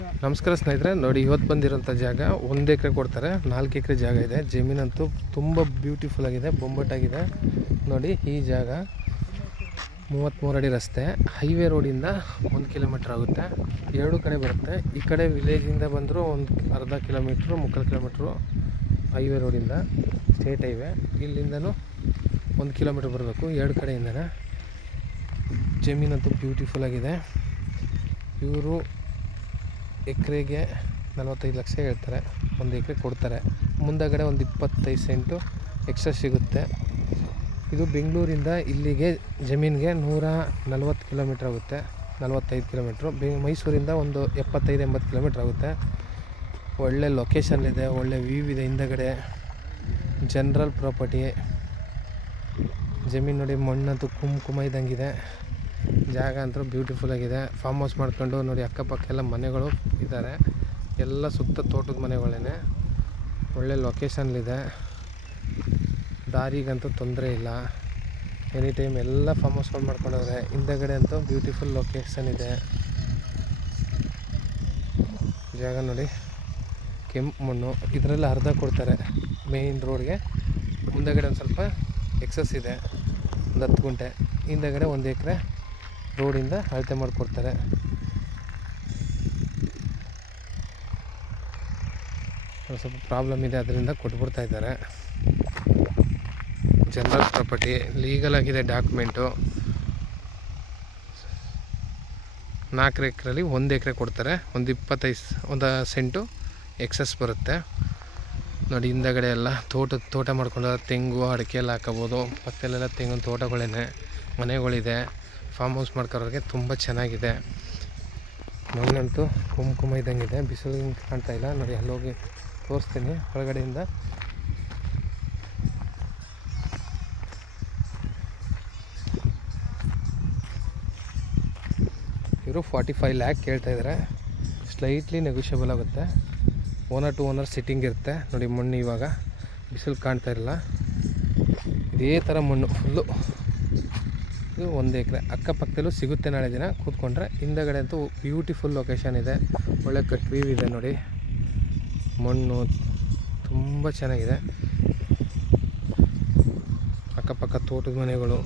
ನಮಸ್ಕಾರ ಸ್ನೇಹಿತರೆ, ನೋಡಿ ಇವತ್ತು ಬಂದಿರೋಂಥ ಜಾಗ 1 ಎಕರೆ ಕೊಡ್ತಾರೆ. 4 ಎಕರೆ ಜಾಗ ಇದೆ. ಜಮೀನಂತೂ ತುಂಬ ಬ್ಯೂಟಿಫುಲ್ ಆಗಿದೆ, ಬೊಂಬಾಟಾಗಿದೆ. ನೋಡಿ ಈ ಜಾಗ 33 ಅಡಿ ರಸ್ತೆ, ಹೈವೇ ರೋಡಿಂದ 1 ಕಿಲೋಮೀಟ್ರ್ ಆಗುತ್ತೆ. 2 ಕಡೆ ಬರುತ್ತೆ. ಈ ಕಡೆ ವಿಲೇಜಿಂದ ಬಂದರೂ ಒಂದು ಅರ್ಧ ಕಿಲೋಮೀಟ್ರು, 3/4 ಕಿಲೋಮೀಟ್ರು ಹೈವೇ ರೋಡಿಂದ, ಸ್ಟೇಟ್ ಹೈವೇ. ಇಲ್ಲಿಂದನೂ 1 ಕಿಲೋಮೀಟ್ರ್ ಬರಬೇಕು. 2 ಕಡೆಯಿಂದನೇ ಜಮೀನಂತೂ ಬ್ಯೂಟಿಫುಲ್ ಆಗಿದೆ. ಇವರು ಎಕರೆಗೆ 45 ಲಕ್ಷ ಹೇಳ್ತಾರೆ. 1 ಎಕರೆ ಕೊಡ್ತಾರೆ. ಮುಂದಗಡೆ ಒಂದು 25 ಸೆಂಟು ಎಕ್ಸ್ಟ್ರಾ ಸಿಗುತ್ತೆ. ಇದು ಬೆಂಗಳೂರಿಂದ ಇಲ್ಲಿಗೆ ಜಮೀನಿಗೆ 140 ಕಿಲೋಮೀಟ್ರ್ ಆಗುತ್ತೆ, 45 ಕಿಲೋಮೀಟ್ರು. ಮೈಸೂರಿಂದ ಒಂದು 75-80 ಕಿಲೋಮೀಟ್ರ್ ಆಗುತ್ತೆ. ಒಳ್ಳೆ ಲೊಕೇಶನ್ನಿದೆ, ಒಳ್ಳೆ ವ್ಯೂ ಇದೆ. ಹಿಂದಗಡೆ ಜನರಲ್ ಪ್ರಾಪರ್ಟಿ. ಜಮೀನು ನೋಡಿ, ಮಣ್ಣಂತೂ ಕುಂಕುಮ ಇದ್ದಂಗಿದೆ. ಜಾಗ ಅಂತೂ ಬ್ಯೂಟಿಫುಲ್ ಆಗಿದೆ. ಫಾರ್ಮ್ ಹೌಸ್ ಮಾಡ್ಕೊಂಡು ನೋಡಿ, ಅಕ್ಕಪಕ್ಕ ಎಲ್ಲ ಮನೆಗಳು ಇದ್ದಾರೆ. ಎಲ್ಲ ಸುತ್ತ ತೋಟದ ಮನೆಗಳೇ. ಒಳ್ಳೆ ಲೊಕೇಶನ್ಲಿದೆ. ದಾರಿಗಂತೂ ತೊಂದರೆ ಇಲ್ಲ. ಎನಿ ಟೈಮ್ ಎಲ್ಲ ಫಾರ್ಮ್ ಹೌಸ್ಗಳು ಮಾಡ್ಕೊಂಡವ್ರೆ. ಹಿಂದಗಡೆ ಅಂತೂ ಬ್ಯೂಟಿಫುಲ್ ಲೊಕೇಶನ್ ಇದೆ. ಜಾಗ ನೋಡಿ, ಕೆಂಪು ಮಣ್ಣು. ಇದರಲ್ಲಿ ಅರ್ಧ ಕೊಡ್ತಾರೆ ಮೇಯ್ನ್ ರೋಡ್ಗೆ. ಮುಂದಗಡೆ ಒಂದು ಸ್ವಲ್ಪ ಎಕ್ಸಸ್ ಇದೆ, ಒಂದು 10 ಗುಂಟೆ. ಹಿಂದಗಡೆ 1 ಎಕರೆ ರೋಡಿಂದ ಅಳತೆ ಮಾಡಿಕೊಡ್ತಾರೆ. ಸ್ವಲ್ಪ ಪ್ರಾಬ್ಲಮ್ ಇದೆ, ಅದರಿಂದ ಕೊಟ್ಬಿಡ್ತಾ ಇದ್ದಾರೆ. ಜನರಲ್ ಪ್ರಾಪರ್ಟಿ, ಲೀಗಲ್ ಆಗಿದೆ ಡಾಕ್ಯುಮೆಂಟು. 4 ಎಕರೆಲಿ 1 ಎಕರೆ ಕೊಡ್ತಾರೆ. ಒಂದು 25 ಸೆಂಟು ಎಕ್ಸಸ್ ಬರುತ್ತೆ. ನೋಡಿ, ಹಿಂದಗಡೆ ಎಲ್ಲ ತೋಟ ಮಾಡ್ಕೊಂಡು ತೆಂಗು ಅಡಿಕೆ ಎಲ್ಲ ಹಾಕೋಬೋದು. ಪಕ್ಕದಲ್ಲೆಲ್ಲ ತೆಂಗಿನ ತೋಟಗಳೇ, ಮನೆಗಳಿದೆ. ಫಾರ್ಮ್ ಹೌಸ್ ಮಾಡ್ಕೊಳ್ಳೋರಿಗೆ ತುಂಬ ಚೆನ್ನಾಗಿದೆ. ಮಣ್ಣಂತೂ ಕುಂಕುಮ ಇದ್ದಂಗಿದೆ. ಬಿಸಿಲು ಕಾಣ್ತಾ ಇಲ್ಲ ನೋಡಿ. ಅಲ್ಲೋಗಿ ತೋರಿಸ್ತೀನಿ ಒಳಗಡೆಯಿಂದ. ಇವರು 45 ಲ್ಯಾಕ್ ಕೇಳ್ತಾ ಇದ್ದಾರೆ. ಸ್ಲೈಟ್ಲಿ ನೆಗೋಷಿಯಬಲ್ ಆಗುತ್ತೆ. ಓನರ್ ಟು ಓನರ್ ಸಿಟ್ಟಿಂಗ್ ಇರುತ್ತೆ. ನೋಡಿ ಮಣ್ಣು ಇವಾಗ ಬಿಸಿಲು ಕಾಣ್ತಾ ಇರಲ್ಲ. ಇದೇ ಥರ ಮಣ್ಣು ಫುಲ್ಲು. ಇದು 1 ಎಕರೆ. ಅಕ್ಕಪಕ್ಕದಲ್ಲೂ ಸಿಗುತ್ತೆ ನಾಳೆ ದಿನ ಕೂತ್ಕೊಂಡ್ರೆ. ಹಿಂದಗಡೆ ಅಂತೂ ಬ್ಯೂಟಿಫುಲ್ ಲೊಕೇಶನ್ ಇದೆ. ಒಳ್ಳೆ ಕಟ್ ವ್ಯೂ ಇದೆ ನೋಡಿ. ಮಣ್ಣು ತುಂಬ ಚೆನ್ನಾಗಿದೆ. ಅಕ್ಕಪಕ್ಕ ತೋಟದ ಮನೆಗಳು.